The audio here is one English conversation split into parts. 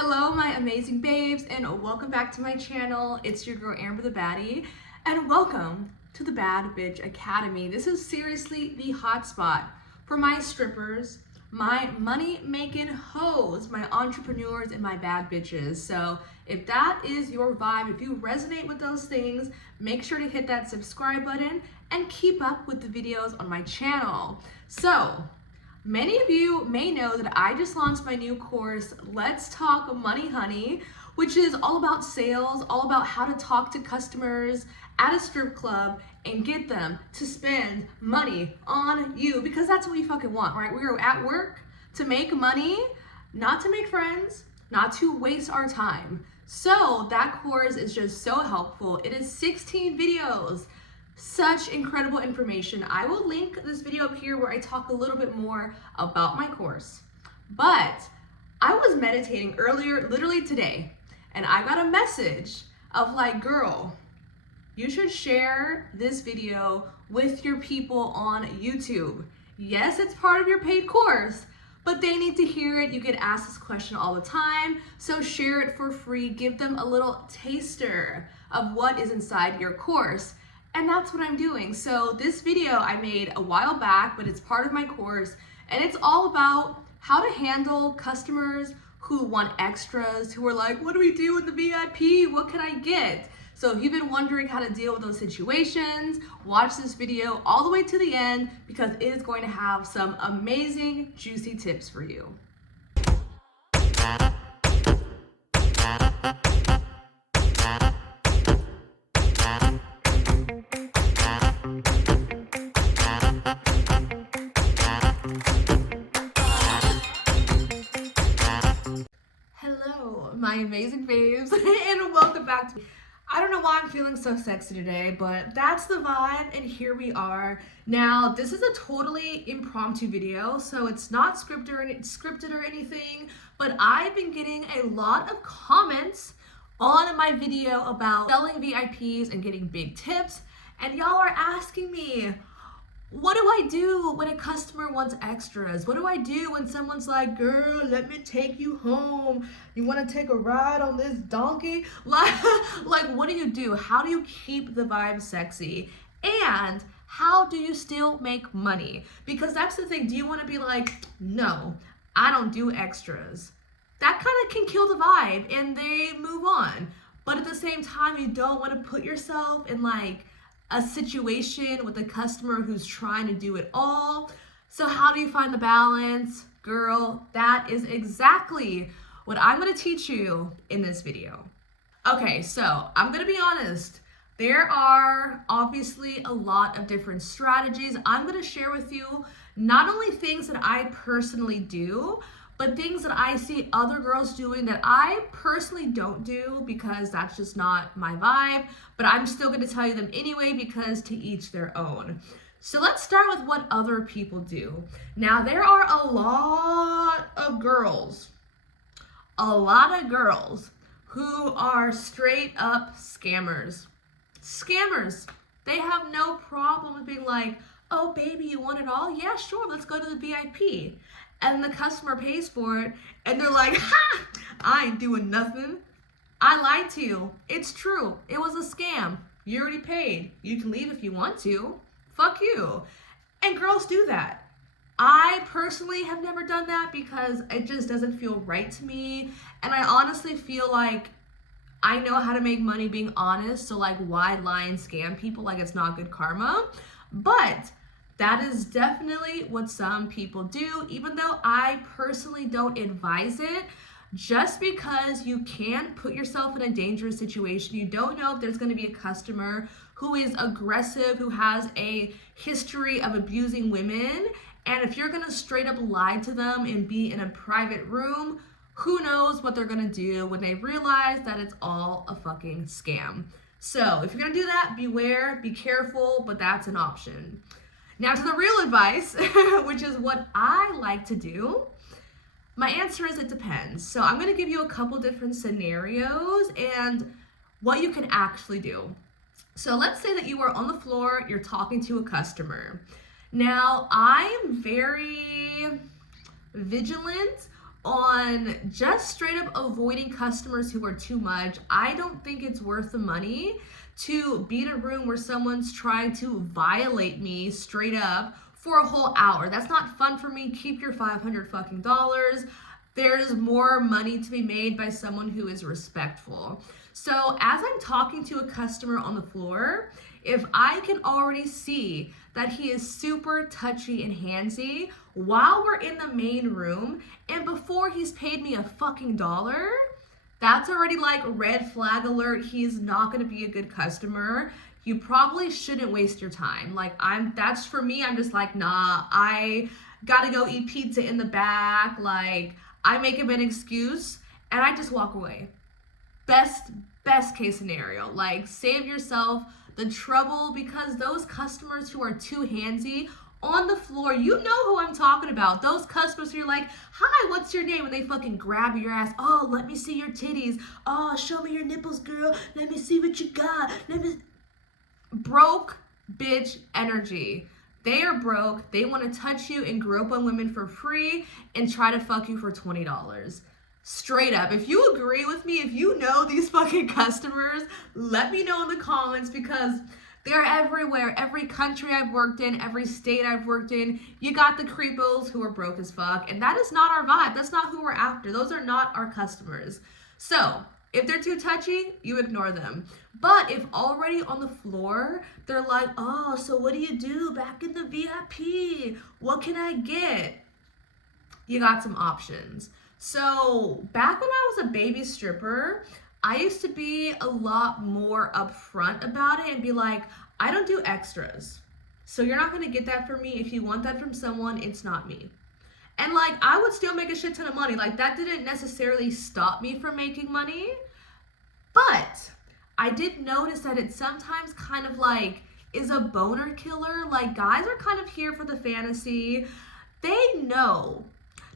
Hello, my amazing babes, and welcome back to my channel. It's your girl, Amber the Baddie, and welcome to the Bad Bitch Academy. This is seriously the hotspot for my strippers, my money-making hoes, my entrepreneurs, and my bad bitches. So if that is your vibe, if you resonate with those things, make sure to hit that subscribe button and keep up with the videos on my channel. So, many of you may know that I just launched my new course, Let's Talk Money Honey, which is all about sales, all about how to talk to customers at a strip club and get them to spend money on you, because that's what we fucking want, right? We are at work to make money, not to make friends, not to waste our time. So that course is just so helpful. It is 16 videos. Such incredible information. I will link this video up here where I talk a little bit more about my course. But I was meditating earlier, literally today, and I got a message of like, girl, you should share this video with your people on YouTube. Yes, it's part of your paid course, but they need to hear it. You get asked this question all the time, so share it for free. Give them a little taster of what is inside your course. And that's what I'm doing. So this video I made a while back, but it's part of my course, and it's all about how to handle customers who want extras, who are like, what do we do in the VIP? What can I get? So if you've been wondering how to deal with those situations, watch this video all the way to the end, because it is going to have some amazing, juicy tips for you. Hello, my amazing babes, and welcome back to me. I don't know why I'm feeling so sexy today, but that's the vibe, and here we are. Now, this is a totally impromptu video, so it's not scripted or anything, but I've been getting a lot of comments on my video about selling VIPs and getting big tips, and y'all are asking me, what do I do when a customer wants extras? What do I do when someone's like, girl, let me take you home. You want to take a ride on this donkey? Like, what do you do? How do you keep the vibe sexy? And how do you still make money? Because that's the thing. Do you want to be like, no, I don't do extras? That kind of can kill the vibe and they move on. But at the same time, you don't want to put yourself in like a situation with a customer who's trying to do it all. So how do you find the balance? Girl, that is exactly what I'm gonna teach you in this video. Okay, so I'm gonna be honest. There are obviously a lot of different strategies. I'm gonna share with you not only things that I personally do, but things that I see other girls doing that I personally don't do, because that's just not my vibe, but I'm still gonna tell you them anyway, because to each their own. So let's start with what other people do. Now, there are a lot of girls who are straight up scammers. Scammers, they have no problem with being like, oh baby, you want it all? Yeah, sure, let's go to the VIP. And the customer pays for it, and they're like, ha, I ain't doing nothing. I lied to you. It's true. It was a scam. You already paid. You can leave if you want to. Fuck you. And girls do that. I personally have never done that because it just doesn't feel right to me. And I honestly feel like I know how to make money being honest, so like why lie and scam people? Like, it's not good karma. But that is definitely what some people do, even though I personally don't advise it, just because you can't put yourself in a dangerous situation. You don't know if there's going to be a customer who is aggressive, who has a history of abusing women, and if you're going to straight up lie to them and be in a private room, who knows what they're going to do when they realize that it's all a fucking scam. So if you're going to do that, beware, be careful, but that's an option. Now to the real advice, which is what I like to do. My answer is it depends. So I'm gonna give you a couple different scenarios and what you can actually do. So let's say that you are on the floor, you're talking to a customer. Now, I am very vigilant on just straight up avoiding customers who are too much. I don't think it's worth the money to be in a room where someone's trying to violate me straight up for a whole hour. That's not fun for me. Keep your $500 fucking dollars. There's more money to be made by someone who is respectful. So as I'm talking to a customer on the floor, if I can already see that he is super touchy and handsy while we're in the main room and before he's paid me a fucking dollar, that's already like red flag alert. He's not going to be a good customer. You probably shouldn't waste your time. Like that's for me. I'm just like, nah, I gotta go eat pizza in the back. Like I make him an excuse and I just walk away. Best case scenario. Like save yourself the trouble, because those customers who are too handsy on the floor, you know who I'm talking about. Those customers who are like, hi, what's your name? And they fucking grab your ass. Oh, let me see your titties. Oh, show me your nipples, girl. Let me see what you got. Broke bitch energy. They are broke. They want to touch you and grope on women for free and try to fuck you for $20. Straight up. If you agree with me, if you know these fucking customers, let me know in the comments, because they're everywhere. Every country I've worked in, every state I've worked in, you got the creepos who are broke as fuck, and that is not our vibe. That's not who we're after. Those are not our customers. So if they're too touchy, you ignore them. But if already on the floor, they're like, oh, so what do you do back in the VIP? What can I get? You got some options. So back when I was a baby stripper, I used to be a lot more upfront about it and be like, I don't do extras. So you're not going to get that from me. If you want that from someone, it's not me. And like, I would still make a shit ton of money. Like that didn't necessarily stop me from making money. But I did notice that it sometimes kind of like is a boner killer. Like guys are kind of here for the fantasy. They know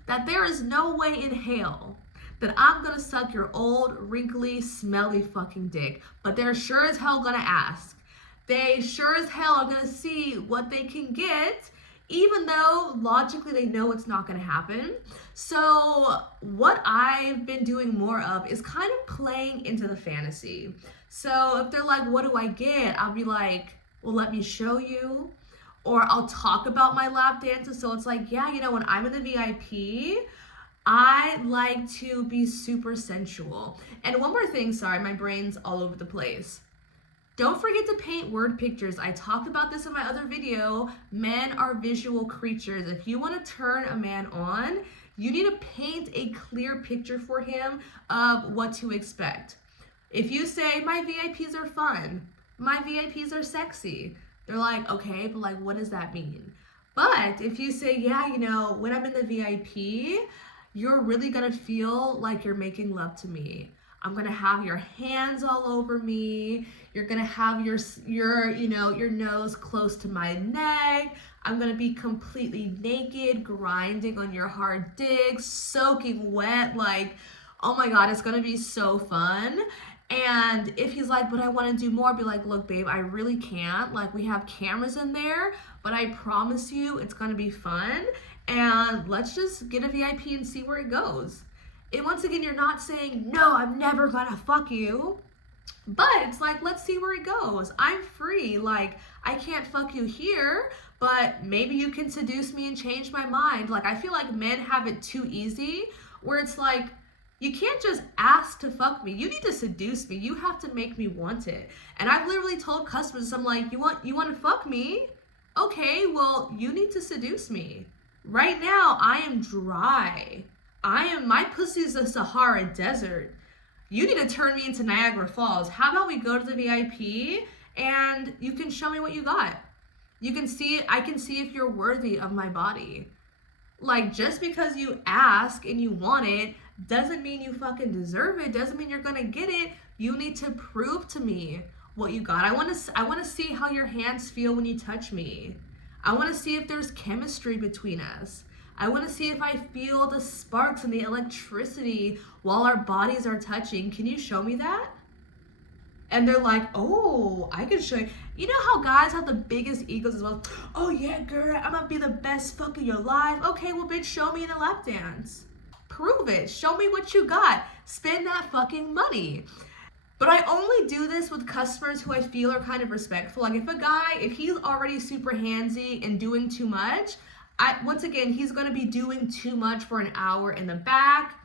that there is no way in hell that I'm gonna suck your old, wrinkly, smelly fucking dick. But they're sure as hell gonna ask. They sure as hell are gonna see what they can get, even though logically they know it's not gonna happen. So what I've been doing more of is kind of playing into the fantasy. So if they're like, what do I get? I'll be like, well, let me show you. Or I'll talk about my lap dances. So it's like, yeah, you know, when I'm in the VIP, I like to be super sensual. And one more thing, sorry, my brain's all over the place. Don't forget to paint word pictures. I talked about this in my other video. Men are visual creatures. If you want to turn a man on, you need to paint a clear picture for him of what to expect. If you say, my VIPs are fun, my VIPs are sexy, they're like, okay, but like, what does that mean? But if you say, yeah, you know, when I'm in the VIP, you're really gonna feel like you're making love to me. I'm gonna have your hands all over me. You're gonna have your nose close to my neck. I'm gonna be completely naked, grinding on your hard dick, soaking wet. Like, oh my God, it's gonna be so fun. And if he's like, but I want to do more, be like, look, babe, I really can't. Like, we have cameras in there, but I promise you it's going to be fun. And let's just get a VIP and see where it goes. And once again, you're not saying, no, I'm never going to fuck you. But it's like, let's see where it goes. I'm free. Like, I can't fuck you here, but maybe you can seduce me and change my mind. Like, I feel like men have it too easy, where it's like, you can't just ask to fuck me. You need to seduce me. You have to make me want it. And I've literally told customers, I'm like, you want to fuck me? Okay, well, you need to seduce me. Right now, I am dry. My pussy is a Sahara desert. You need to turn me into Niagara Falls. How about we go to the VIP and you can show me what you got? I can see if you're worthy of my body. Like, just because you ask and you want it doesn't mean you fucking deserve it. Doesn't mean you're gonna get it. You need to prove to me what you got. I want to see how your hands feel when you touch me. I want to see if there's chemistry between us. I want to see if I feel the sparks and the electricity while our bodies are touching. Can you show me that? And they're like, oh, I can show you. You know how guys have the biggest egos as well? Oh yeah, girl, I'm gonna be the best fuck of your life. Okay, well, bitch, show me in a lap dance. prove it. Show me what you got. Spend that fucking money. But I only do this with customers who I feel are kind of respectful. Like if he's already super handsy and doing too much, once again, he's gonna be doing too much for an hour in the back,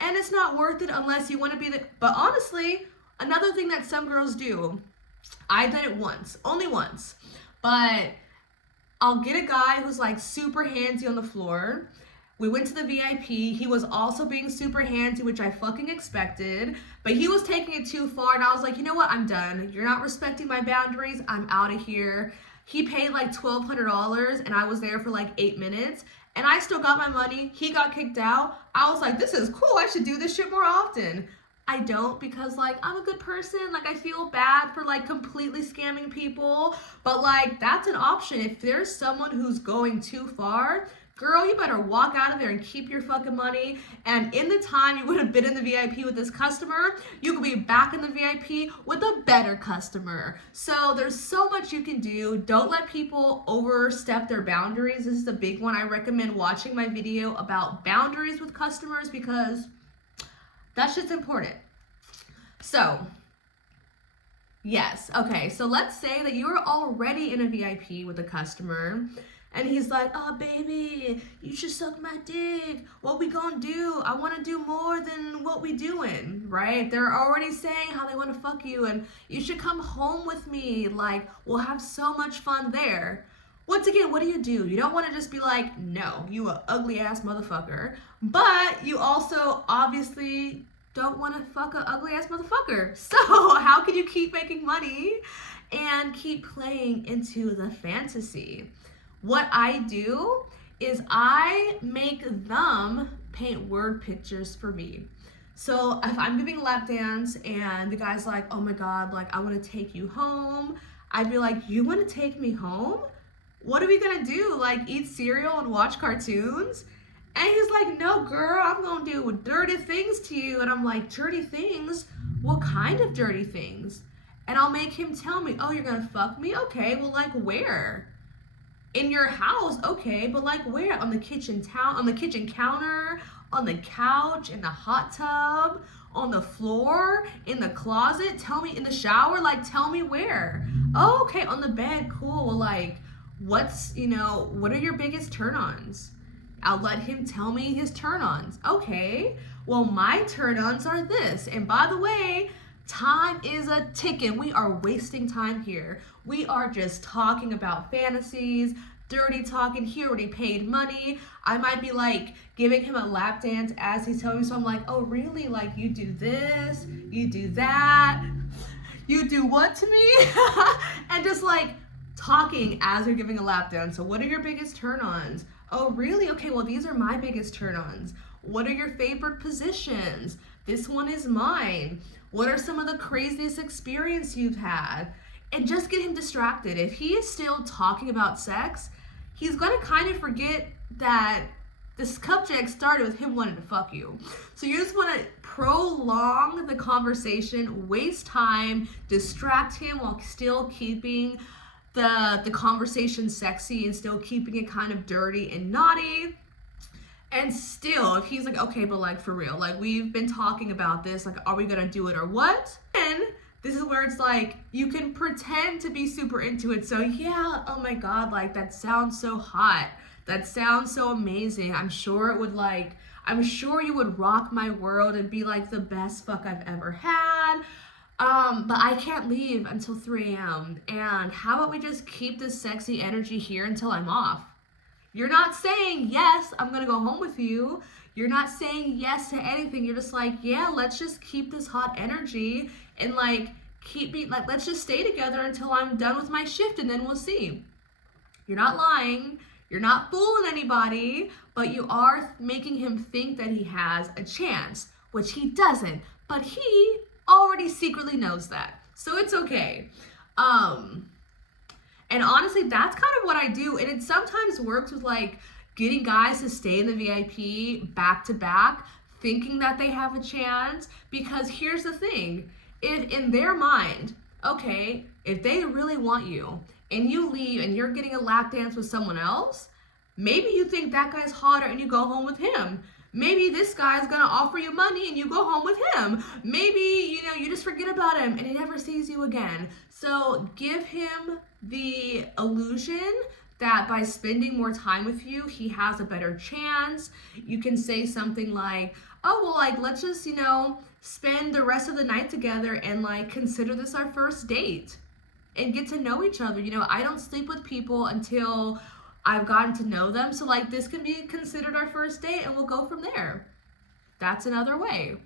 and it's not worth it unless you wanna be but honestly, another thing that some girls do, I did it once, only once, but I'll get a guy who's like super handsy on the floor. We went to the VIP. He was also being super handsy, which I fucking expected, but he was taking it too far, and I was like, you know what? I'm done. You're not respecting my boundaries. I'm out of here. He paid like $1,200, and I was there for like 8 minutes, and I still got my money. He got kicked out. I was like, this is cool. I should do this shit more often. I don't, because like I'm a good person. Like I feel bad for like completely scamming people, but like that's an option. If there's someone who's going too far, girl, you better walk out of there and keep your fucking money. And in the time you would have been in the VIP with this customer, you could be back in the VIP with a better customer. So there's so much you can do. Don't let people overstep their boundaries. This is a big one. I recommend watching my video about boundaries with customers because that shit's important. So, yes. Okay, so let's say that you're already in a VIP with a customer, and he's like, oh, baby, you should suck my dick. What we gonna do? I wanna do more than what we doing, right? They're already saying how they wanna fuck you, and you should come home with me. Like, we'll have so much fun there. Once again, what do? You don't wanna just be like, no, you a ugly ass motherfucker. But you also obviously don't wanna fuck a ugly ass motherfucker. So how can you keep making money and keep playing into the fantasy? What I do is I make them paint word pictures for me. So if I'm giving a lap dance and the guy's like, oh my God, like I wanna take you home, I'd be like, you wanna take me home? What are we gonna do? Like eat cereal and watch cartoons? And he's like, no girl, I'm gonna do dirty things to you. And I'm like, dirty things? What kind of dirty things? And I'll make him tell me, oh, you're gonna fuck me? Okay, well like where? In your house, okay, but like where? On the kitchen counter, on the couch, in the hot tub, on the floor, in the closet, tell me, in the shower, like tell me where. Oh, okay, on the bed, cool. Well, like, what are your biggest turn-ons? I'll let him tell me his turn-ons. Okay, well my turn-ons are this. And by the way, time is a ticking. We are wasting time here. We are just talking about fantasies, dirty talking. He already paid money. I might be like giving him a lap dance as he's telling me. So I'm like, oh really? Like you do this, you do that, you do what to me? And just like talking as you're giving a lap dance. So what are your biggest turn-ons? Oh really? Okay, well these are my biggest turn-ons. What are your favorite positions? This one is mine. What are some of the craziest experience you've had? And just get him distracted. If he is still talking about sex, he's gonna kind of forget that the subject started with him wanting to fuck you. So you just wanna prolong the conversation, waste time, distract him while still keeping the conversation sexy and still keeping it kind of dirty and naughty. And still, if he's like, okay, but like for real, like we've been talking about this, like are we gonna do it or what? And this is where it's like, you can pretend to be super into it. So yeah, oh my God, like that sounds so hot. That sounds so amazing. I'm sure you would rock my world and be like the best fuck I've ever had. But I can't leave until 3 a.m. And how about we just keep this sexy energy here until I'm off? You're not saying, yes, I'm gonna go home with you. You're not saying yes to anything. You're just like, yeah, let's just keep this hot energy and like let's just stay together until I'm done with my shift and then we'll see. You're not lying. You're not fooling anybody, but you are making him think that he has a chance, which he doesn't, but he already secretly knows that. So it's okay. And honestly, that's kind of what I do. And it sometimes works with like getting guys to stay in the VIP back to back, thinking that they have a chance. Because here's the thing, if in their mind, okay, if they really want you and you leave and you're getting a lap dance with someone else, maybe you think that guy's hotter and you go home with him. Maybe this guy's gonna offer you money and you go home with him. Maybe, you just forget about him and he never sees you again. So give him the illusion that by spending more time with you, he has a better chance. You can say something like, oh, well, like, let's just, spend the rest of the night together and like consider this our first date and get to know each other. I don't sleep with people until I've gotten to know them. So like this can be considered our first date and we'll go from there. That's another way.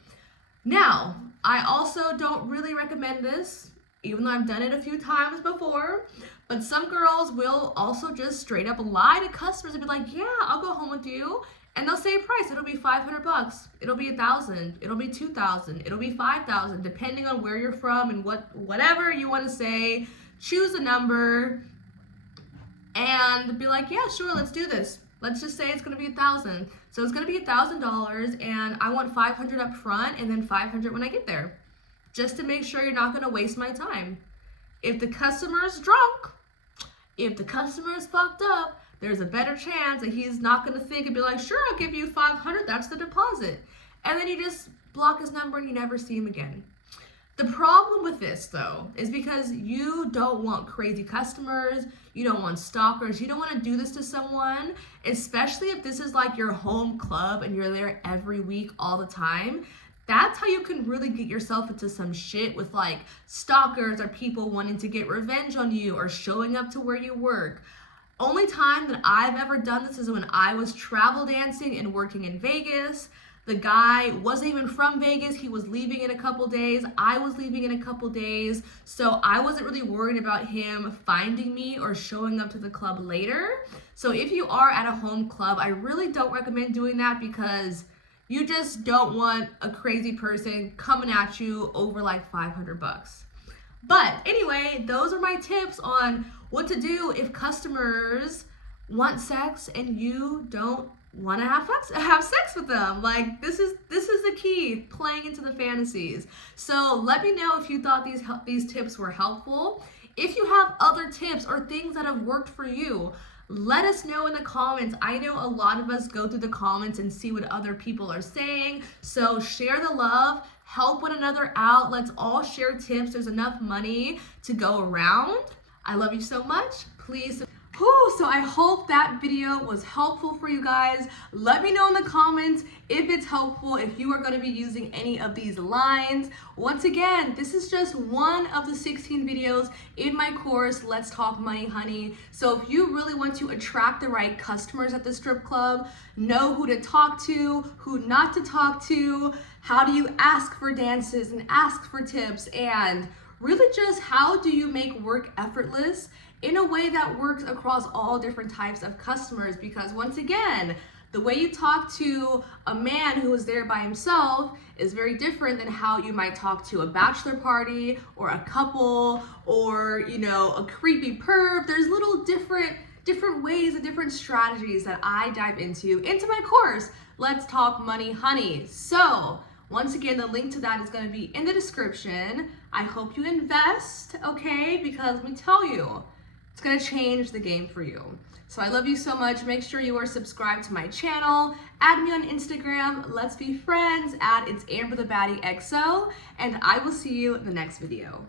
Now, I also don't really recommend this, even though I've done it a few times before, but some girls will also just straight up lie to customers and be like, yeah, I'll go home with you. And they'll say a price. It'll be $500. It'll be $1,000. It'll be $2,000. It'll be $5,000, depending on where you're from and whatever you want to say. Choose a number and be like, yeah, sure, let's do this. Let's just say it's gonna be $1,000. So it's gonna be $1,000, and I want $500 up front and then $500 when I get there, just to make sure you're not gonna waste my time. If the customer's drunk, if the customer is fucked up, there's a better chance that he's not gonna think and be like, sure, I'll give you $500, that's the deposit. And then you just block his number and you never see him again. The problem with this, though, is because you don't want crazy customers, you don't want stalkers, you don't want to do this to someone, especially if this is like your home club and you're there every week all the time. That's how you can really get yourself into some shit with like stalkers or people wanting to get revenge on you or showing up to where you work. Only time that I've ever done this is when I was travel dancing and working in Vegas. The guy wasn't even from Vegas. He was leaving in a couple days. I was leaving in a couple days. So I wasn't really worried about him finding me or showing up to the club later. So if you are at a home club, I really don't recommend doing that because you just don't want a crazy person coming at you over like $500. But anyway, those are my tips on what to do if customers want sex and you don't want to have sex with them. Like this is the key, playing into the fantasies. So let me know if you thought these tips were helpful. If you have other tips or things that have worked for you, let us know in the comments. I know a lot of us go through the comments and see what other people are saying. So share the love, help one another out. Let's all share tips. There's enough money to go around. I love you so much. Please. So I hope that video was helpful for you guys. Let me know in the comments if it's helpful, if you are going to be using any of these lines. Once again, this is just one of the 16 videos in my course, Let's Talk Money, Honey. So if you really want to attract the right customers at the strip club, know who to talk to, who not to talk to, how do you ask for dances and ask for tips, and really just how do you make work effortless in a way that works across all different types of customers. Because once again, the way you talk to a man who is there by himself is very different than how you might talk to a bachelor party or a couple or, a creepy perv. There's little different ways and different strategies that I dive into my course, Let's Talk Money, Honey. So once again, the link to that is going to be in the description. I hope you invest, okay? Because let me tell you, it's gonna change the game for you. So I love you so much. Make sure you are subscribed to my channel. Add me on Instagram. Let's be friends. It's Amber the Baddie XO. And I will see you in the next video.